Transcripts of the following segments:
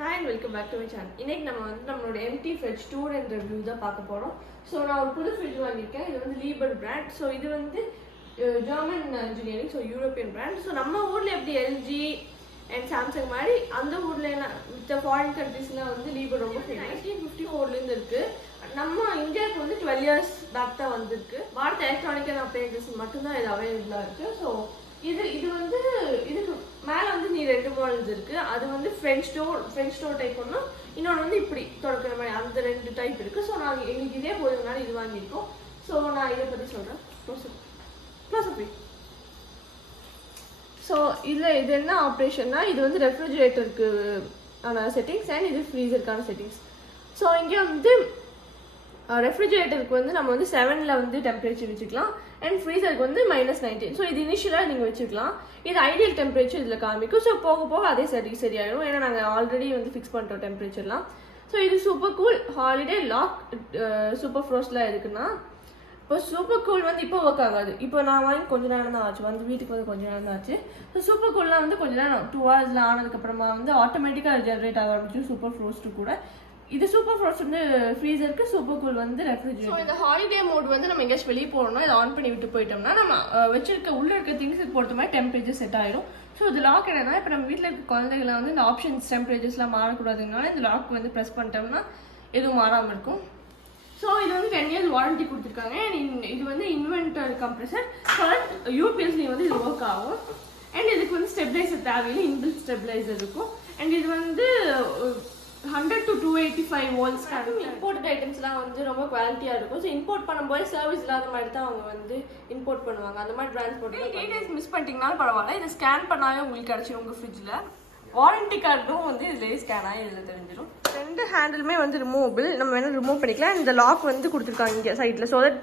Hi and welcome back to my channel. இன்னைக்கு நம்ம வந்து நம்மளோட empty fridge tour and review தான் பார்க்க போறோம். ஸோ நான் ஒரு புது ஃப்ரிட்ஜ் வாங்கியிருக்கேன். இது வந்து Liebherr பிராண்ட். ஸோ இது வந்து German engineering, so European brand. So நம்ம ஊர்ல எப்படி எல்ஜி அண்ட் சாம்சங் மாதிரி அந்த ஊர்ல வித் ஃபாரின் கண்ட்ரீஸ்லாம் வந்து Liebherr ரொம்ப ஃபேமஸ். 1954லேருந்து இருக்கு. நம்ம இந்தியாவுக்கு வந்து 12 years பேக் தான் வந்திருக்கு. பாரத் எலக்ட்ரானிக் அண்ட் அப்ளையன்சஸ் மட்டும்தான் இது அவைலபிளாக இருக்கு. ஸோ இது வந்து இதுக்கு மேலே வந்து நீ 2 மாடல்ஸ் இருக்கு. அது வந்து ஃப்ரெஞ்ச் டோர் டைப் ஒன்றும், இன்னொன்று வந்து இப்படி திறக்கிற மாதிரி அந்த 2 டைப் இருக்கு. ஸோ நாங்கள் எங்களுக்கு இதே போதுனால இது வாங்கியிருக்கோம். ஸோ நான் இதை பற்றி சொல்கிறேன். Close up. ஸோ இதில் இது என்ன ஆப்ரேஷன்னா, இது வந்து ரெஃப்ரிஜரேட்டருக்கு ஆன செட்டிங்ஸ் அண்ட் இது ஃப்ரீசருக்கான செட்டிங்ஸ். ஸோ இங்கே வந்து ரெஃப்ரிஜரேட்டருக்கு வந்து நம்ம வந்து 7ல் வந்து டெம்பரேச்சர் வச்சுக்கலாம் அண்ட் ஃப்ரீசருக்கு வந்து -19. ஸோ இது இனிஷியலாக நீங்கள் வச்சுக்கலாம். இது ஐடியல் டெம்பரேச்சர் இதில் காமிக்கும். ஸோ போக போக அதே சரியாயிடும். ஏன்னா நாங்கள் ஆல்ரெடி வந்து ஃபிக்ஸ் பண்ணுறோம் டெம்பரேச்சர்லாம். ஸோ இது super cool holiday lock super ஃப்ரோஸ்ட்லாம் எதுக்குன்னா, இப்போ சூப்பர் கூல் வந்து இப்போ ஒர்க் ஆகாது. இப்போ நான் வாங்கி கொஞ்ச நேரம் தான் ஆச்சு, வந்து வீட்டுக்கு வந்து கொஞ்ச நேரம் தான் ஆச்சு. ஸோ சூப்பர் கூல்லாம் வந்து கொஞ்ச நேரம் 2 hours ஆனதுக்கப்புறமா வந்து ஆட்டோமேட்டிக்காக ஜென்ரேட் ஆக ஆரம்பிச்சு சூப்பர் ஃப்ரோஸ்ட்டு கூட. இது சூப்பர் ஃப்ரோஸ்ட் வந்து ஃப்ரீசருக்கு, சூப்பர் கூல் வந்து ரெஃப்ரிஜரேட்டர். ஸோ இந்த ஹாலிடே மோட் வந்து நம்ம எங்கேயாச்சும் வெளியே போகணும்னா இதை ஆன் பண்ணி விட்டு போயிட்டோம்னா நம்ம வச்சிருக்க உள்ள இருக்க திங்ஸுக்கு பொறுத்த மாதிரி டெம்பரேச்சர் செட் ஆகிடும். ஸோ இது லாக் என்னன்னா, இப்போ நம்ம வீட்டில் இருக்க குழந்தைகளை வந்து இந்த ஆப்ஷன்ஸ் டெம்பரேச்சர்ஸ்லாம் மாறக்கூடாதுனால இந்த லாக் வந்து ப்ரெஸ் பண்ணிட்டோம்னா எதுவும் மாறாமல் இருக்கும். ஸோ இது வந்து 10 years வாரண்டி கொடுத்துருக்காங்க. இது வந்து இன்வெர்டர் கம்ப்ரெசர் யூபிஎஸ்லேயும் வந்து இது ஒர்க் ஆகும். அண்ட் இதுக்கு வந்து ஸ்டெபிளைசர் தேவையில்லை, இன்பில்ட் ஸ்டெபிளைசர் இருக்கும். அண்ட் இது வந்து 100 to 285 volts. இம்போர்ட் ஐட்டம்ஸ்லாம் வந்து ரொம்ப குவாலிட்டியாக இருக்கும். ஸோ இம்போர்ட் பண்ணும்போது சர்வீஸ் இல்லாத மாதிரி தான் அவங்க வந்து இம்போர்ட் பண்ணுவாங்க. அந்த மாதிரி டிரான்ஸ்போர்ட் டீடைல்ஸ் மிஸ் பண்ணிட்டீங்கனாலும் பரவாயில்ல, இதை ஸ்கேன் பண்ணாலே உங்களுக்கு கிடச்சிடும். உங்கள் ஃப்ரிட்ஜில் வாரண்டி கார்டும் வந்து இதுலேயே ஸ்கேன் ஆகி இதில் தெரிஞ்சிடும். 2 ஹேண்டிலுமே வந்து ரிமூவபிள், நம்ம வேணால் ரிமூவ் பண்ணிக்கலாம். இந்த லாக் வந்து கொடுத்துருக்காங்க இங்கே சைடில். ஸோ தட்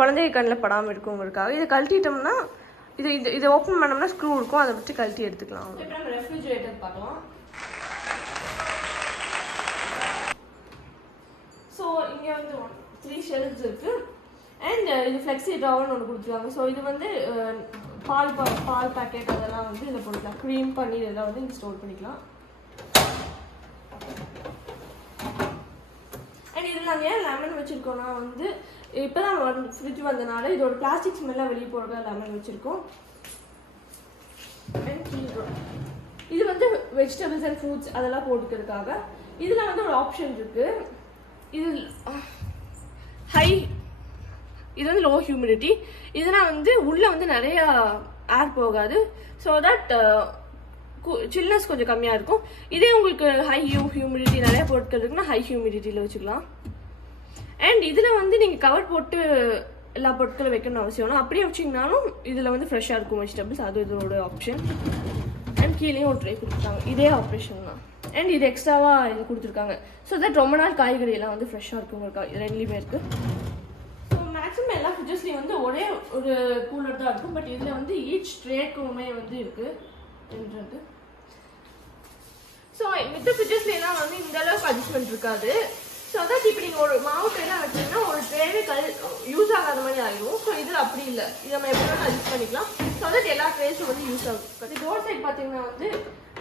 குழந்தைய கண்ணில் படாமல் இருக்குங்கிறதுக்காக. இதை கழட்டிட்டோம்னா இதை ஓப்பன் பண்ணோம்னா ஸ்க்ரூ இருக்கும், அதை வச்சு கழட்டி எடுத்துக்கலாம். இப்போ நம்ம ரெஃப்ரிஜரேட்டர் பார்க்கலாம். ஸோ இங்கே வந்து 3 ஷெல்ஃப்ஸ் இருக்குது. அண்ட் இது ஃப்ளெக்ஸி ட்ராவர்னு ஒன்று கொடுத்துருக்காங்க. ஸோ இது வந்து பால் பேக்கெட் அதெல்லாம் வந்து இதில் போட்டுக்கலாம். க்ரீம் பன்னீர் இதெல்லாம் வந்து இங்கே ஸ்டோர் பண்ணிக்கலாம். அண்ட் இதில் நாங்கள் ஏன் லெமன் வச்சுருக்கோன்னா வந்து இப்போ தான் ஃப்ரிட்ஜ் வந்தனால இதோட பிளாஸ்டிக் ஸ்மெல்லாம் வெளியே போடுறதா லெமன் வச்சுருக்கோம். அண்ட் இது வந்து வெஜிடபிள்ஸ் அண்ட் ஃப்ரூட்ஸ் அதெல்லாம் போட்டுக்கிறதுக்காக. இதில் வந்து ஒரு ஆப்ஷன் இருக்குது. இது இது வந்து லோ ஹியூமிடிட்டி. இதனால் வந்து உள்ளே வந்து நிறையா ஏர் போகாது. ஸோ தட் சில்னஸ் கொஞ்சம் கம்மியாக இருக்கும். இதே உங்களுக்கு ஹை ஹியூமிடிட்டி நிறையா போட்டுக்கிறதுக்குன்னா ஹை ஹியூமிடிட்டியில் வச்சுக்கலாம். அண்ட் இதில் வந்து நீங்கள் கவர் போட்டு எல்லா பொருட்களும் வைக்கணும்னு அவசியம். அப்படியே வச்சிங்கனாலும் இதில் வந்து ஃப்ரெஷ்ஷாக இருக்கும் வெஜிடபிள்ஸ். அது இதோட ஆப்ஷன். அண்ட் கீழேயும் ஒரு ட்ரை கொடுத்துருக்காங்க, இதே ஆப்ரேஷன் தான். அண்ட் இது எக்ஸ்ட்ராவாக இது கொடுத்துருக்காங்க. ஸோ தட் ரொம்ப நாள் காய்கறியெல்லாம் வந்து ஃப்ரெஷ்ஷாக இருக்குங்க. ரெண்டுலேயுமே இருக்குது. ஸோ மேக்ஸிமம் எல்லா ஃப்ரிட்ஜஸ்லேயும் வந்து ஒரே ஒரு கூலர் தான் இருக்கும். பட் இதில் வந்து ஈச் ட்ரேக்குமே வந்து இருக்குது. ஸோ மித்த ஃப்ரிட்ஜஸ்லாம் வந்து இந்த அளவுக்கு அட்ஜஸ்ட்மெண்ட் இருக்காது. ஸோ தட் இப்போ நீங்கள் ஒரு மாவு ட்ரேலாம் வச்சிங்கன்னா ஒரு ட்ரேவே யூஸ் ஆகாத மாதிரி ஆகிடும். ஸோ இதில் அப்படி இல்லை, இதை நம்ம எப்படி வேணாலும் அட்ஜஸ்ட் பண்ணிக்கலாம். ஸோ தட் எல்லா ட்ரேஸும் வந்து யூஸ் ஆகும். இது டோர் சைட் பார்த்தீங்கன்னா வந்து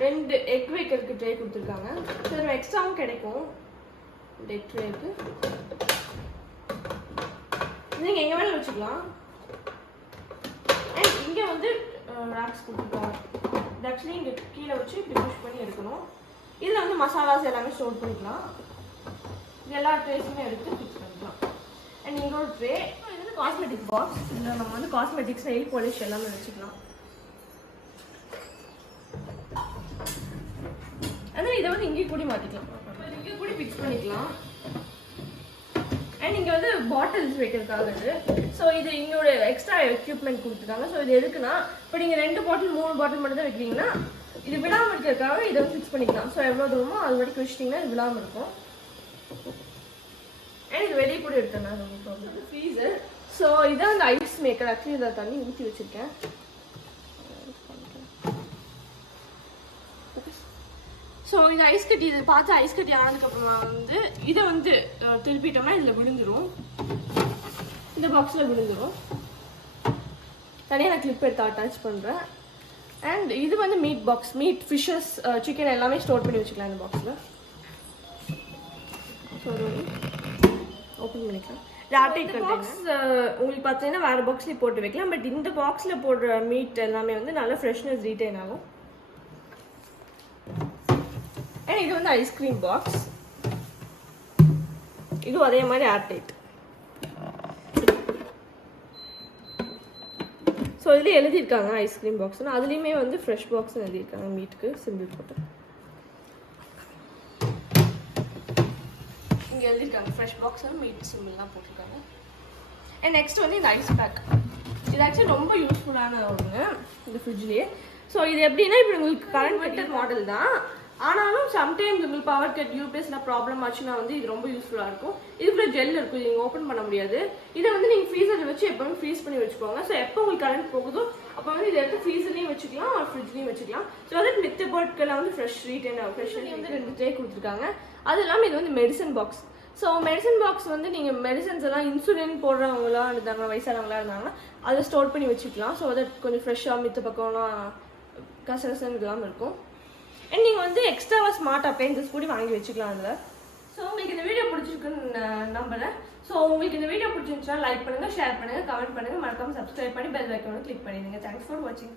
2 எக் வைக்கிறதுக்கு ட்ரே கொடுத்துருக்காங்க. ஸோ இது எக்ஸ்ட்ராவும் கிடைக்கும். இந்த எக் ட்ரே இருக்குது, நீங்கள் எங்கே வேணாலும் வச்சுக்கலாம். அண்ட் இங்கே வந்து ரேக்ஸ் கொடுத்துருக்காங்க. இது ஆக்சுவலி இங்கே கீழே வச்சு இப்படி புஷ் பண்ணி எடுக்கணும். இதில் வந்து மசாலாஸ் எல்லாமே ஸ்டோர் பண்ணிக்கலாம். இது எல்லா ட்ரேஸுமே எடுத்து ஃபிக்ஸ் பண்ணிக்கலாம். அண்ட் இங்கே ஒரு ட்ரே, இது வந்து காஸ்மெட்டிக் பாக்ஸ். இதில் நம்ம வந்து காஸ்மெட்டிக்ஸ், நெயில் பாலிஷ் எல்லாமே வச்சுக்கலாம். அதனால் இதை வந்து இங்கே கூட மாற்றிக்கலாம், இங்கே கூட ஃபிக்ஸ் பண்ணிக்கலாம். அண்ட் இங்கே வந்து பாட்டில்ஸ் வைக்கிறதுக்காக இருக்குது. ஸோ இது இங்கோட எக்ஸ்ட்ரா எக்யூப்மெண்ட் கொடுத்துருக்காங்க. ஸோ இது எதுக்குன்னா, இப்போ நீங்கள் 2 பாட்டில் 3 பாட்டில் மட்டும் தான் வைக்கிறீங்கன்னா இது விடாமல் இருக்கிறதுக்காக இதை வந்து ஃபிக்ஸ் பண்ணிக்கலாம். ஸோ எவ்வளோ தூரமோ அது வரைக்கும் வச்சிட்டிங்கன்னா இது விடாமல் இருக்கும். அண்ட் இது வெளியே கூட எடுத்தேன்னா ரொம்ப ப்ராப்ளம். ஃப்ரீசர். ஸோ இதான் வந்து ஐஸ் மேக்கர். ஆக்சுவலி இதில் தண்ணி ஊற்றி வச்சுருக்கேன். ஸோ இந்த ஐஸ் கட்டி, இதை பார்த்து ஐஸ் கட்டி ஆனதுக்கப்புறமா வந்து இதை வந்து திருப்பிட்டோம்னா இதில் விழுந்துடும், இந்த பாக்ஸில் விழுந்துடும். தனியாக நான் கிளிப் எடுத்து அட்டாச் பண்ணுறேன். அண்ட் இது வந்து meet box, meet, fishes, chicken எல்லாமே ஸ்டோர் பண்ணி வச்சுக்கலாம் இந்த பாக்ஸில். ஸோ அது ஓப்பன் பண்ணிக்கலாம். ஏர்டைட் பாக்ஸ் உங்களுக்கு பார்த்தீங்கன்னா வேறு பாக்ஸ்லேயே போட்டு வைக்கலாம். பட் இந்த பாக்ஸில் போடுற மீட் எல்லாமே வந்து நல்ல ஃப்ரெஷ்னஸ் ரீட்டைன் ஆகும். அண்ட் இது வந்து ஐஸ்கிரீம் பாக்ஸ், இதுவும் அதே மாதிரி ஏர்டைட். ஸோ இதுலேயே எழுதியிருக்காங்க ஐஸ்கிரீம் பாக்ஸ்னு, அதுலேயுமே வந்து ஃப்ரெஷ் பாக்ஸ்னு எழுதியிருக்காங்க மீட்டுக்கு சிம்பிள் போட்டு. இங்கே எழுதியிருக்காங்க ஃப்ரெஷ் பாக்ஸ் மீட் சிம்பிள்லாம் போட்டிருக்காங்க. அண்ட் நெக்ஸ்ட் வந்து இந்த ஐஸ் பேக், இது ஆக்சுவலி ரொம்ப யூஸ்ஃபுல்லான ஒன்று இந்த ஃப்ரிட்ஜ்லேயே. ஸோ இது எப்படின்னா இப்போ உங்களுக்கு கரண்ட் வெட்டர் மாடல் தான், ஆனாலும் சம்டைம்ஸ் உங்களுக்கு பவர் கட் யூபிஎஸ்ல ப்ராப்ளம் ஆச்சுன்னா வந்து இது ரொம்ப யூஸ்ஃபுல்லாக இருக்கும். இதுக்குள்ள ஜெல் இருக்கும், நீங்கள் ஓப்பன் பண்ண முடியாது. இதை வந்து நீங்கள் ஃப்ரீசரில் வச்சு எப்போவுமே ஃப்ரீஸ் பண்ணி வச்சுக்கோங்க. ஸோ எப்போ உங்களுக்கு கரண்ட் போகுதோ அப்போ வந்து இதை எடுத்து ஃப்ரீசர்லேயும் வச்சுக்கலாம், ஃப்ரிட்ஜ்லேயும் வச்சுக்கலாம். ஸோ அது மித்த பொருட்கள்லாம் வந்து ஃப்ரெஷ் ரீட்டைன் ஆகும். ஃப்ரெஷ்ஷும் வந்து 2 ட்ரே கொடுத்துருக்காங்க. அது இல்லாமல் இது வந்து medicine box. So medicine box வந்து நீங்கள் மெடிசன்ஸ் எல்லாம் இன்சுலின் போடுறவங்களாம் இருந்தாங்க, வயசானவங்களாம் இருந்தாங்கன்னா அதை ஸ்டோர் பண்ணி வச்சுக்கலாம். ஸோ அதை கொஞ்சம் ஃப்ரெஷ்ஷாக மித்த பக்கம்லாம் கசகசன்னு இல்லாமல் இருக்கும். அண்ட் நீங்கள் வந்து எக்ஸ்ட்ராவாக ஸ்மார்ட் அப்ளையன்சஸ் கூட வாங்கி வச்சுக்கலாம் அதில். ஸோ உங்களுக்கு இந்த வீடியோ பிடிச்சிருக்குன்னு நம்புறேன். ஸோ உங்களுக்கு இந்த வீடியோ பிடிச்சிருந்துச்சுன்னா லைக் பண்ணுங்கள், ஷேர் பண்ணுங்கள், கமெண்ட் பண்ணுங்கள், மறக்காமல் சப்ஸ்கிரைப் பண்ணி பெல் ஐக்கானை கிளிக் பண்ணிடுங்க. தேங்க்ஸ் ஃபார் வாட்சிங்.